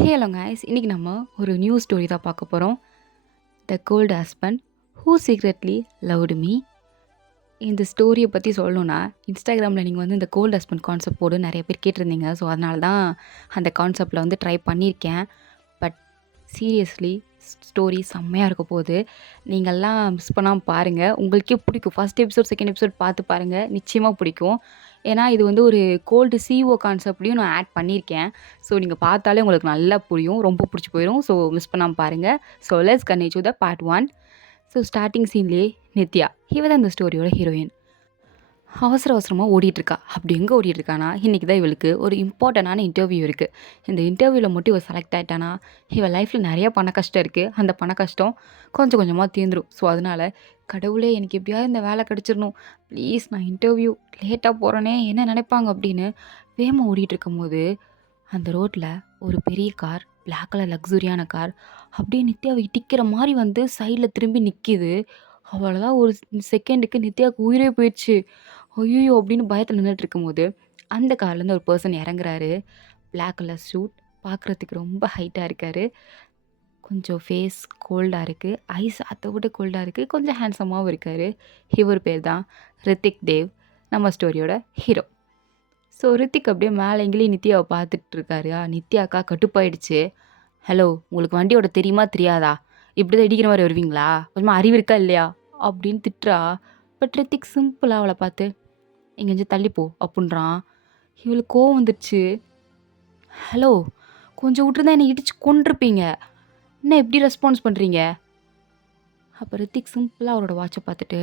Hello guys, இன்னைக்கு நம்ம ஒரு நியூ ஸ்டோரி தான் பார்க்க போகிறோம். The cold husband who secretly loved me. இந்த ஸ்டோரியை பற்றி சொல்லணும்னா, இன்ஸ்டாகிராமில் நீங்கள் இந்த கோல்ட் ஹஸ்பண்ட் கான்செப்ட் போடு நிறைய பேர் கேட்டிருந்தீங்க. ஸோ அதனால தான் அந்த கான்செப்டில் ட்ரை பண்ணியிருக்கேன். பட் சீரியஸ்லி ஸ்டோரி செம்மையாக இருக்க போகுது. நீங்கள்லாம் மிஸ் பண்ணாமல் பாருங்கள், உங்களுக்கே பிடிக்கும். ஃபர்ஸ்ட் எபிசோட் செகண்ட் எபிசோட் பார்த்து பாருங்கள், நிச்சயமாக பிடிக்கும். ஏன்னா இது ஒரு கோல்டு சிஓ கான்செப்ட்லையும் நான் ஆட் பண்ணியிருக்கேன். ஸோ நீங்கள் பார்த்தாலே உங்களுக்கு நல்லா புரியும், ரொம்ப பிடிச்சி போயிடும். ஸோ மிஸ் பண்ணாமல் பாருங்கள். So let's continue to the part 1. So starting சீன்லேயே நித்யா, இவ தான் இந்த ஸ்டோரியோட ஹீரோயின். அவசர அவசரமாக ஓடிட்டுருக்கா. அப்படி எங்கே ஓடிட்டுருக்கானா, இன்றைக்கி தான் இவளுக்கு ஒரு இம்பார்ட்டண்டான இன்டர்வியூ இருக்குது. இந்த இன்டர்வியூவில் மட்டும் இவள் செலக்ட் ஆகிட்டானா, இவள் லைஃப்பில் நிறையா பண கஷ்டம் இருக்குது. அந்த பண கஷ்டம் கொஞ்சம் கொஞ்சமாக தீர்ந்துடும். ஸோ அதனால் கடவுளே எனக்கு எப்படியாவது இந்த வேலை கிடச்சிடணும், ப்ளீஸ் நான் இன்டர்வியூ லேட்டாக போகிறேனே, என்ன நினைப்பாங்க அப்படின்னு வேகமாக ஓடிட்டுருக்கும் போது அந்த ரோட்டில் ஒரு பெரிய கார், பிளாக் கலர் லக்ஸுரியான கார், அப்படியே நித்யாவை இடிக்கிற மாதிரி சைடில் திரும்பி நிற்கிது. அவ்வளோதான், ஒரு செகண்டுக்கு நித்யாவுக்கு உயிரே போயிடுச்சு. ஐயோ அப்படின்னு பயத்தில் நின்றுட்டு இருக்கும்போது அந்த கார்லேருந்து ஒரு பர்சன் இறங்குறாரு. பிளாக் கலர் சூட், பார்க்குறதுக்கு ரொம்ப ஹைட்டாக இருக்கார். கொஞ்சம் ஃபேஸ் கோல்டாக இருக்குது, ஐஸ் அதை விட கோல்டாக இருக்குது, கொஞ்சம் ஹேண்ட்ஸமாகவும் இருக்கார். இவர் பேர் தான் ரித்திக் தேவ், நம்ம ஸ்டோரியோட ஹீரோ. ஸோ ரித்திக் அப்படியே மேலே எங்கேயும் நித்யாவை பார்த்துட்ருக்காரு. நித்யாக்கா கட்டுப்பாயிடுச்சு. ஹலோ, உங்களுக்கு வண்டி ஓட்ட தெரியுமா தெரியாதா? இப்படி தான் இடிக்கிற மாதிரி வருவீங்களா? கொஞ்சமாக அறிவு இருக்கா இல்லையா அப்படின்னு திட்டுறா. பட் ரித்திக் சிம்பிளாக அவளை பார்த்து எங்கேயாச்சும் தள்ளிப்போ அப்படின்றான். இவளுக்கு கோவம் வந்துடுச்சு. ஹலோ, கொஞ்சம் விட்டுருந்தா என்னை இடிச்சு கொண்டிருப்பீங்க, என்ன எப்படி ரெஸ்பான்ஸ் பண்ணுறீங்க? அப்போ ரித்திக் சிம்பிளாக அவரோட வாட்சை பார்த்துட்டு,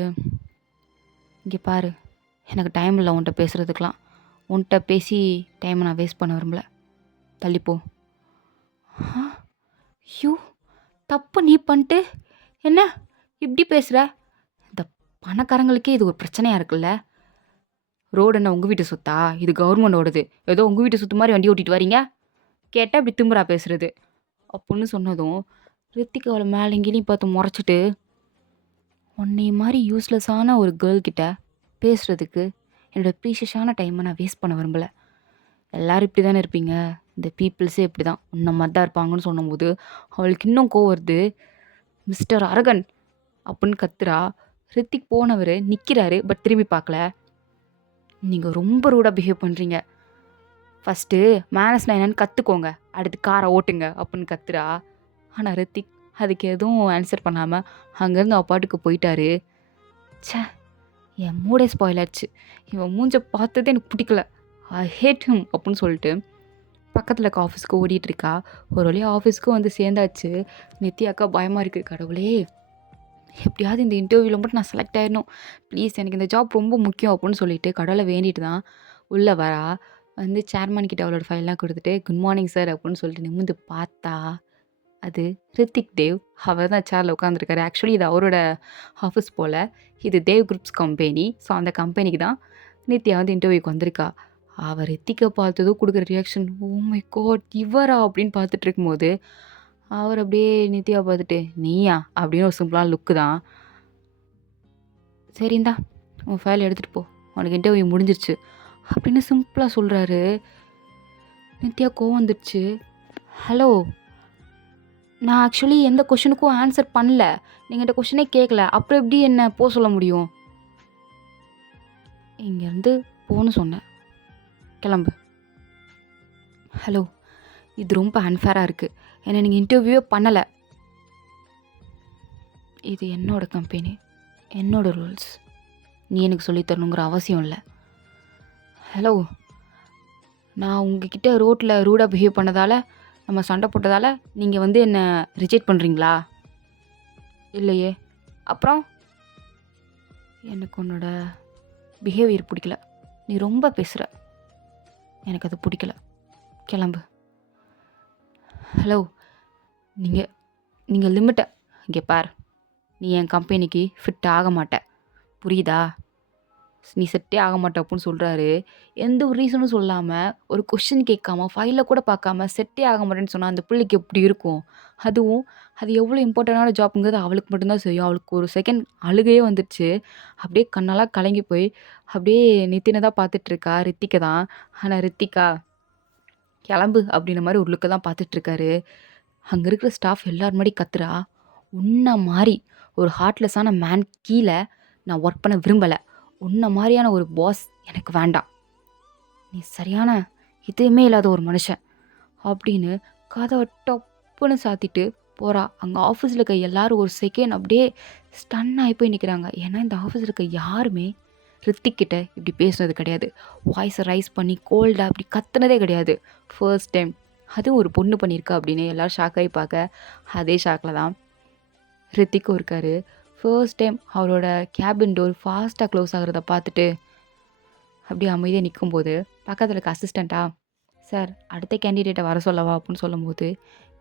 இங்கே பாரு, எனக்கு டைம் இல்லை உன்கிட்ட பேசுகிறதுக்கெலாம். உன்கிட்ட பேசி டைமை நான் வேஸ்ட் பண்ண விரும்பல, தள்ளிப்போ. யூ, தப்பு நீ பண்ணிட்டு என்ன இப்படி பேசுகிற? இந்த பணக்காரங்களுக்கே இது ஒரு பிரச்சனையாக இருக்குல்ல. ரோடு என்ன உங்கள் வீட்டு சொத்தா? இது கவர்மெண்டோடது. ஏதோ உங்கள் வீட்டு சொத்து மாதிரி வண்டி ஓட்டிட்டு வரீங்க, கேட்டால் இப்படி திமுறா பேசுகிறது அப்படின்னு சொன்னதும் ரித்திக் அவளை மேலே எங்கேயும் பார்த்து முறைச்சிட்டு, உன்னை மாதிரி யூஸ்லெஸ்ஸான ஒரு கேர்ள்கிட்ட பேசுகிறதுக்கு என்னோடய ப்ரீஷியஸான டைமை நான் வேஸ்ட் பண்ண விரும்பலை. எல்லோரும் இப்படி தானே இருப்பீங்க, இந்த பீப்புள்ஸே இப்படி தான், உன்ன மாதிரி தான் இருப்பாங்கன்னு சொன்னபோது அவளுக்கு இன்னும் கோவம் வருது. மிஸ்டர் அரகன் அப்படின்னு கத்துறா. ரித்திக் போனவர் நிற்கிறாரு, பட் திரும்பி பார்க்கல. நீங்கள் ரொம்ப ரூடாக பிஹேவ் பண்ணுறீங்க, ஃபஸ்ட்டு மேனஸ்னா என்னன்னு கற்றுக்கோங்க, அடுத்து காரை ஓட்டுங்க அப்படின்னு கத்துறா. ஆனால் ரித்திக் அதுக்கு எதுவும் ஆன்சர் பண்ணாமல் அங்கேருந்து அவள் பாட்டுக்கு போயிட்டாரு. ச்சே, என் மூடே ஸ்பாயில் ஆச்சு. இவன் மூஞ்ச பார்த்ததே எனக்கு பிடிக்கல, ஐ ஹேட் ஹிம் அப்படின்னு சொல்லிட்டு பக்கத்தில் இருக்க ஆஃபீஸ்க்கு ஓடிட்டுருக்கா. ஒரு வழியாக ஆஃபீஸ்க்கு சேர்ந்தாச்சு. நித்யாக்கா பயமாக இருக்குது. கடவுளே, எப்படியாவது இந்த இன்டர்வியூவில் மட்டும் நான் செலக்ட் ஆகிடணும், ப்ளீஸ் எனக்கு இந்த ஜாப் ரொம்ப முக்கியம் அப்படின்னு சொல்லிட்டு கடவுளை வேண்டிட்டு தான் உள்ளே வரா. சேர்மன் கிட்ட அவளோட ஃபைல்லாம் கொடுத்துட்டு, குட் மார்னிங் சார் அப்படின்னு சொல்லிட்டு நிமிந்து பார்த்தா அது ரித்திக் தேவ். அவர் தான் சேரில் உட்காந்துருக்காரு. ஆக்சுவலி இது அவரோட ஆஃபீஸ் போல். இது தேவ் குரூப்ஸ் கம்பெனி. ஸோ அந்த கம்பெனிக்கு தான் நித்யா இன்டர்வியூக்கு வந்திருக்கா. அவர் ரித்திக்கை பார்த்ததும் கொடுக்குற ரியாக்ஷன், ஓ மை காட் இவரா அப்படின்னு பார்த்துட்டு இருக்கும்போது அவர் அப்படியே நித்யாவை பார்த்துட்டு, நீயா அப்படின்னு ஒரு சிம்பிளான லுக்கு தான். சரிந்தா, உன் ஃபைல் எடுத்துகிட்டு போ, உனக்கு இன்டர்வியூ முடிஞ்சிருச்சு அப்படின்னு சிம்பிளாக சொல்கிறாரு. நித்யா கோவம் வந்துடுச்சு. ஹலோ, நான் ஆக்சுவலி எந்த கொஷனுக்கும் ஆன்சர் பண்ணல, நீங்கள் இந்த கொஷனே கேட்கல, அப்புறம் எப்படி என்ன போக சொல்ல முடியும்? இங்கேருந்து போன்னு சொன்னேன், கிளம்பு. ஹலோ, இது ரொம்ப அன்ஃபேராக இருக்குது, என்னை நீங்கள் இன்டர்வியூவே பண்ணலை. இது என்னோடய கம்பெனி, என்னோடய ரூல்ஸ், நீ எனக்கு சொல்லித்தரணுங்கிற அவசியம் இல்லை. ஹலோ, நான் உங்ககிட்ட ரோட்டில் ரூடாக பிஹேவ் பண்ணதால், நம்ம சண்டை போட்டதால் நீங்கள் என்னை ரிஜெக்ட் பண்ணுறீங்களா? இல்லையே. அப்புறம் எனக்கு உன்னோட பிஹேவியர் பிடிக்கல, நீ ரொம்ப பேசுகிற, எனக்கு அது பிடிக்கல, கிளம்பு. ஹலோ, நீங்கள் லிமிட்டை இங்கே பார், நீ என் கம்பெனிக்கு ஃபிட் ஆக மாட்ட, புரியுதா? நீ செட்டே ஆக மாட்ட அப்படின்னு சொல்கிறாரு. எந்த ஒரு ரீசனும் சொல்லாமல், ஒரு கொஷின் கேட்காம, ஃபைலில் கூட பார்க்காம செட்டே ஆக மாட்டேன்னு சொன்னால் அந்த பிள்ளைக்கு எப்படி இருக்கும்? அதுவும் அது எவ்வளோ இம்பார்ட்டண்டான ஜாப்புங்கிறது அவளுக்கு மட்டும்தான் செய்யும். அவளுக்கு ஒரு செகண்ட் அழுகையே வந்துடுச்சு. அப்படியே கண்ணெல்லாம் கலங்கி போய் அப்படியே நித்தினை தான் பார்த்துட்ருக்கா, ரித்திகை தான். ஆனால் ரித்திகா, கிளம்பு அப்படின்ற மாதிரி ஒரு லுக்கை தான் பார்த்துட்ருக்காரு. அங்கே இருக்கிற ஸ்டாஃப் எல்லார் முன்னாடி கத்துறா, உன்ன மாதிரி ஒரு ஹார்ட்லெஸ்ஸான மேன் கீழே நான் ஒர்க் பண்ண விரும்பலை. உன்ன மாதிரியான ஒரு பாஸ் எனக்கு வேண்டாம். நீ சரியான இதுவுமே இல்லாத ஒரு மனுஷன் அப்படின்னு கதவை டப்புன்னு சாத்திட்டு போறா. அங்கே ஆஃபீஸில் இருக்க எல்லாரும் ஒரு செகண்ட் அப்படியே ஸ்டன் ஆகி போய் நிற்கிறாங்க. ஏன்னா இந்த ஆஃபீஸில் இருக்க யாருமே ரித்திக் கிட்ட இப்படி பேசுனது கிடையாது. வாய்ஸை ரைஸ் பண்ணி கோல்டாக அப்படி கத்துனதே கிடையாது. ஃபர்ஸ்ட் டைம் அதுவும் ஒரு பொண்ணு பண்ணியிருக்கா அப்படின்னு எல்லாரும் ஷாக் ஆகி பார்க்க, அதே ஷாக்கில் தான் ரித்திக்கும் இருக்காரு. ஃபர்ஸ்ட் டைம் அவரோட கேபின் டோர் ஃபாஸ்ட்டாக க்ளோஸ் ஆகிறத பார்த்துட்டு அப்படியே அமைதியாக நிற்கும்போது பக்கத்தில் இருக்க அசிஸ்டண்ட்டா, சார் அடுத்த கேண்டிடேட்டை வர சொல்லவா அப்படின்னு சொல்லும்போது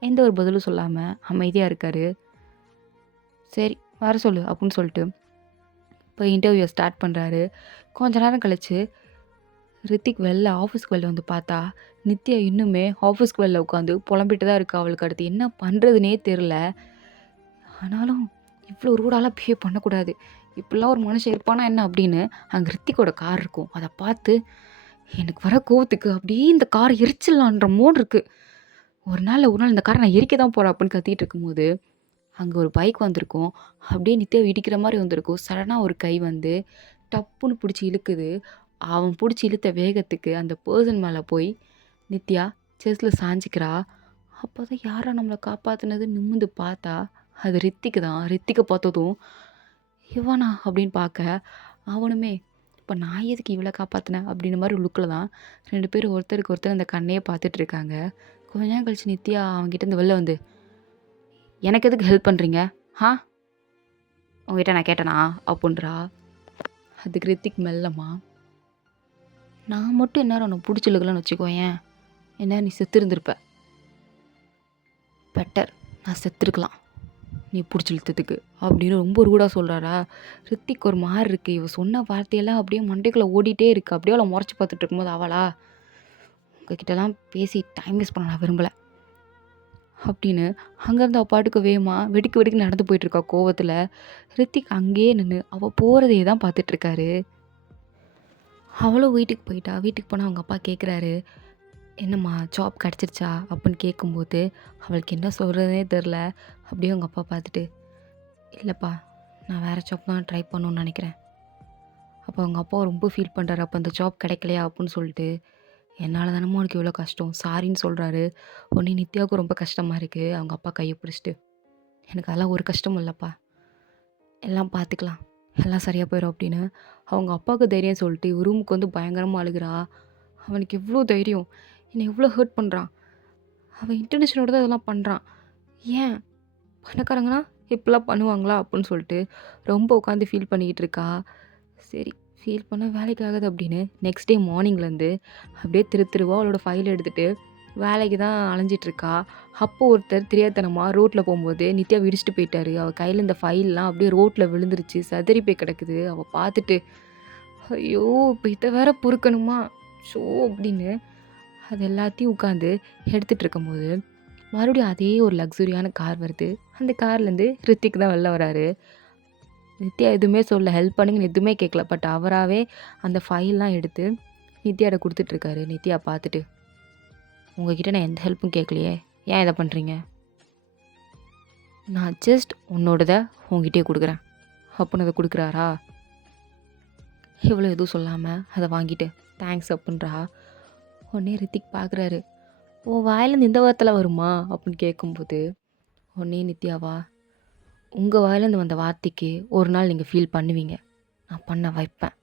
எந்த ஒரு பதிலும் சொல்லாமல் அமைதியாக இருக்கார். சரி வர சொல்லு அப்படின்னு சொல்லிட்டு இப்போ இன்டர்வியூ ஸ்டார்ட் பண்ணுறாரு. கொஞ்ச நேரம் கழித்து ரித்திக் வெளில ஆஃபீஸ்க்கு வெளில வந்து பார்த்தா நித்யா இன்னுமே ஆஃபீஸ்க்கு வெளில உட்காந்து புலம்பிட்டு தான் இருக்கா. அவளுக்கு அடுத்து என்ன பண்ணுறதுனே தெரில. ஆனாலும் இவ்வளோ ரூடாலாம் பிஹேவ் பண்ணக்கூடாது, இப்படிலாம் ஒரு மனுஷன் இருப்பானா என்ன அப்படின்னு அங்கே ரித்திக்கோட கார் இருக்கும். அதை பார்த்து எனக்கு வர கோவத்துக்கு அப்படியே இந்த கார் எரிச்சிடலான்ற மோடு இருக்குது. ஒரு நாள் இந்த காரை நான் எரிக்க தான் போகிறேன் அப்படின்னு கத்திட்டு இருக்கும்போது அங்கே ஒரு பைக் வந்திருக்கும். அப்படியே நித்யாவை இடிக்கிற மாதிரி வந்திருக்கும். சடனாக ஒரு கை வந்து டப்புன்னு பிடிச்சி இழுக்குது. அவன் பிடிச்சி இழுத்த வேகத்துக்கு அந்த பர்சன் மேலே போய் நித்யா செஸ்ஸில் சாஞ்சிக்கிறா. அப்போ தான் யாரா நம்மளை காப்பாற்றினது நிமிந்து பார்த்தா அது ரித்திக்கு தான். ரித்திக்கை பார்த்ததும் இவனா அப்படின்னு பார்க்க அவனுமே இப்போ நான் எதுக்கு இவ்வளோ காப்பாற்றினேன் அப்படின்ற மாதிரி லுக்கில் தான் ரெண்டு பேரும் ஒருத்தருக்கு ஒருத்தர் அந்த கண்ணையே பார்த்துட்டு இருக்காங்க. கொஞ்ச நேரம் கழிச்சு நித்யா அவங்ககிட்ட இருந்து வெளில வந்து, எனக்கு எதுக்கு ஹெல்ப் பண்ணுறீங்க உங்ககிட்ட நான் கேட்டேனா அப்படின்றா. அதுக்கு ரித்திக் மெல்லமா, நான் மட்டும் இந்நேரம் உன்னை பிடிச்சிருக்கலான்னு வச்சுக்கோயேன், என்ன நீ செத்து இருந்திருப்ப. பெட்டர் நான் செத்துருக்கலாம் நீ பிடிச்சி இழுத்ததுக்கு அப்படின்னு ரொம்ப ரூடாக சொல்கிறாரா. ரித்திக் ஒரு மாதிரி இருக்குது. இவ சொன்ன வார்த்தையெல்லாம் அப்படியே மண்டைக்குள்ளே ஓடிட்டே இருக்குது. அப்படியே அவளை முறைச்சி பார்த்துட்டு இருக்கும்போது அவளா, உங்ககிட்டலாம் பேசி டைம் வேஸ்ட் பண்ண நான் விரும்பலை அப்படின்னு அங்கேருந்து அவள் பாட்டுக்கு வேகமாக வெடிக்கு வெடிக்கு நடந்து போயிட்டுருக்கா கோவத்தில். ரித்திக் அங்கேயே நின்று அவள் போகிறதே தான் பார்த்துட்ருக்காரு. அவளும் வீட்டுக்கு போயிட்டா. வீட்டுக்கு போனால் அவங்க அப்பா கேட்குறாரு, என்னம்மா ஜாப் கிடச்சிருச்சா அப்படின்னு கேட்கும்போது அவளுக்கு என்ன சொல்கிறதுனே தெரில. அப்படியே அவங்க அப்பா பார்த்துட்டு, இல்லைப்பா நான் வேறு ஜாப் தான் ட்ரை பண்ணணுன்னு நினைக்கிறேன். அப்போ அவங்க அப்பா ரொம்ப ஃபீல் பண்ணுறாரு. அப்போ அந்த ஜாப் கிடைக்கலையா அப்படின்னு சொல்லிட்டு, என்னால் தானம்மா உனக்கு இவ்வளோ கஷ்டம் சாரின்னு சொல்கிறாரு. உடனே நித்யாவுக்கும் ரொம்ப கஷ்டமாக இருக்குது. அவங்க அப்பா கையை பிடிச்சிட்டு, எனக்கு அதெல்லாம் ஒரு கஷ்டமும் இல்லைப்பா, எல்லாம் பார்த்துக்கலாம், எல்லாம் சரியாக போயிடும் அப்படின்னு அவங்க அப்பாவுக்கு தைரியம் சொல்லிட்டு ரூமுக்கு வந்து பயங்கரமாக அழுகிறா. அவனுக்கு எவ்வளோ தைரியம், என்னை எவ்வளோ ஹர்ட் பண்ணுறான், அவன் இன்டென்ஷனோட தான் இதெல்லாம் பண்ணுறான், ஏன் பணக்காரங்கன்னா இப்படிலாம் பண்ணுவாங்களா அப்படின்னு சொல்லிட்டு ரொம்ப உட்காந்து ஃபீல் பண்ணிக்கிட்டு இருக்கா. சரி ஃபீல் பண்ண வேலைக்கு ஆகுது அப்படின்னு நெக்ஸ்ட் டே மார்னிங்லேருந்து அப்படியே திருவா அவளோட ஃபைல் எடுத்துகிட்டு வேலைக்கு தான் அலைஞ்சிட்ருக்கா. அப்போ ஒருத்தர் தெரியாதனமாக ரோட்டில் போகும்போது நித்யா விரிச்சிட்டு போயிட்டாரு. அவள் கையில் இந்த ஃபைல்லாம் அப்படியே ரோட்டில் விழுந்துருச்சு, சதறி போய் கிடக்குது. அவள் பார்த்துட்டு, ஐயோ இப்போ இதை வேற பொறுக்கணுமா ஷோ அப்படின்னு அது எல்லாத்தையும் உட்காந்து எடுத்துகிட்டு இருக்கும்போது மறுபடியும் அதே ஒரு லக்ஸுரியான கார் வருது. அந்த கார்லேருந்து ரித்திக் தான் வெளில வராரு. நித்யா எதுவுமே சொல்ல, ஹெல்ப் பண்ணுங்கன்னு எதுவுமே கேட்கல. பட் அவராகவே அந்த ஃபைல்லாம் எடுத்து நித்யாட்ட கொடுத்துட்ருக்காரு. நித்யா பார்த்துட்டு, உங்ககிட்ட நான் எந்த ஹெல்ப்பும் கேட்கலையே, ஏன் இதை பண்ணுறீங்க, நான் ஜஸ்ட் உன்னோடதை உங்ககிட்டே கொடுக்குறேன் அப்படின்னு அதை கொடுக்குறாரா. இவ்வளோ எதுவும் சொல்லாமல் அதை வாங்கிட்டு தேங்க்ஸ் அப்படின்றா. உடனே ரித்திக் பார்க்குறாரு, ஓ வாயிலேருந்து இந்த வார்த்தைலாம் வருமா அப்படின்னு கேட்கும்போது உடனே நித்யாவா, உங்கள் வாயிலேருந்து வந்த வார்த்தைக்கு ஒரு நாள் நீங்கள் ஃபீல் பண்ணுவீங்க, நான் பண்ண வைப்பேன்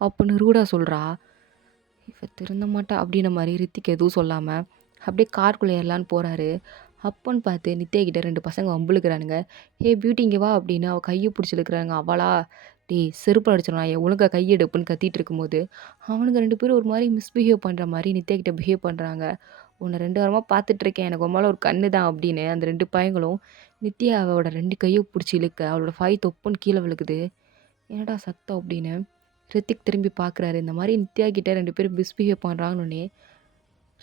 அப்படின்னு ரூடாக சொல்கிறா. இவ திருந்த மாட்டா அப்படின்ன மாதிரி ரித்திக் எதுவும் சொல்லாமல் அப்படியே கார்க்குள்ளே ஏறலான்னு போகிறாரு. அப்போன்னு பார்த்து நித்யா கிட்ட ரெண்டு பசங்க வம்புழுக்கிறானுங்க. ஹே பியூட்டி இங்கே வா அப்படின்னு அவள் கையை பிடிச்சிருக்கிறாங்க. அவளா, டே செருப்பு அடிச்சிடும் என் ஒழுங்காக கையெடுப்புன்னு கத்திட்டு இருக்கும்போது அவனுங்க ரெண்டு பேரும் ஒரு மாதிரி மிஸ்பிஹேவ் பண்ணுற மாதிரி நித்யா கிட்ட பிஹேவ் பண்ணுறாங்க. உன்னை 2 வாரமாக பார்த்துட்ருக்கேன், எனக்கு உன் மேலே ஒரு கண்ணு தான் அப்படின்னு அந்த 2 பையங்களும் நித்யா அவளோட 2 கையும் பிடிச்சி இழுக்க அவளோட தொப்புன்னு கீழே விழுகுது. என்னடா சத்தம் அப்படின்னு ரித்திக் திரும்பி பார்க்குறாரு. இந்த மாதிரி நித்யா கிட்ட 2 பேரும் மிஸ்பிஹேவ் பண்ணுறாங்கன்னே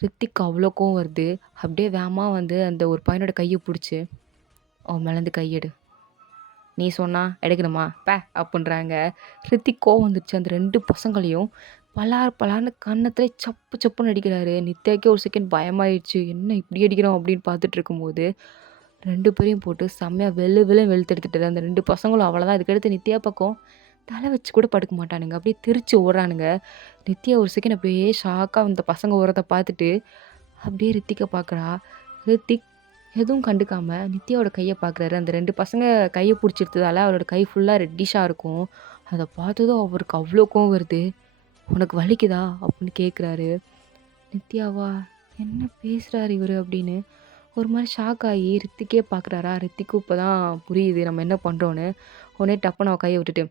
ரித்திக் அவ்வளோ கோவம் வருது. அப்படியே வேகமாக வந்து அந்த ஒரு பையனோட கையை பிடிச்சி, அவன் மேலேருந்து கையெடு, நீ சொன்னா எடுக்கணுமா பே அப்படின்றாங்க. ரித்திக் கோவம் வந்துருச்சு. அந்த 2 பசங்களையும் பலார் பலார்ன்னு கன்னத்திலே சப்பு சப்புன்னு அடிக்கிறாரு. நித்யாக்கே ஒரு செகண்ட் பயமாயிடுச்சு. என்ன இப்படி அடிக்கிறான் அப்படின்னு பார்த்துட்டு இருக்கும்போது, 2 பேரையும் போட்டு செம்மையா வெளுன்னு வெளுத்தெடுத்துட்டாரு. அந்த 2 பசங்களும் அவ்வளோதான். இதுக்கடுத்து நித்யா பக்கம் தலை வச்சு கூட படுக்க மாட்டானுங்க. அப்படியே தெரிச்சு ஓடுறானுங்க. நித்யா ஒரு செகண்ட் அப்படியே ஷாக்கா அந்த பசங்க ஓடுறத பார்த்துட்டு, அப்படியே ரித்திக்க பார்க்குறா. ரித்திக் எதுவும் கண்டுக்காம நித்யாவோட கைய பார்க்குறாரு. அந்த 2 பசங்க கைய புடிச்சிருத்ததால அவளோட கை ஃபுல்லா ரெட்டிஷ்ஷா இருக்கும். அத பார்த்ததும் அவருக்கு அவ்ளோ கோவம் வருது. "உனக்கு வலிக்குதா?" அப்படின்னு கேட்குறாரு. நித்யாவா? என்ன பேசுறாரு இவரு? அப்படின்னு ஒரு மாரி ஷாக் ஆகி ரித்திக்கே பார்க்குறாரா, ரித்திக்கும் இப்ப தான் புரியுது நம்ம என்ன பண்றோம்ன்னு. உடனே டப்புன்னு அவ கைய விட்டுட்டு,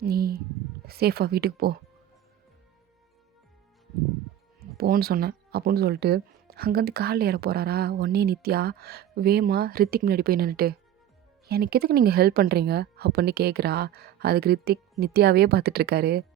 "நீ சேஃபா வீட்டுக்கு போ. போன்னு சொன்னேன்." அப்படின்னு சொல்லிட்டு அங்கேருந்து கார்ல ஏற போறாரா, உடனே நித்யா வேகமா ரித்திக் முன்னாடி போய் நின்னுட்டு, "எனக்கு எதுக்கு நீங்க ஹெல்ப் பண்றீங்க?" அப்படின்னு கேட்குறா. அதுக்கு ரித்திக் நித்யாவையே பார்த்துட்டு இருக்காரு.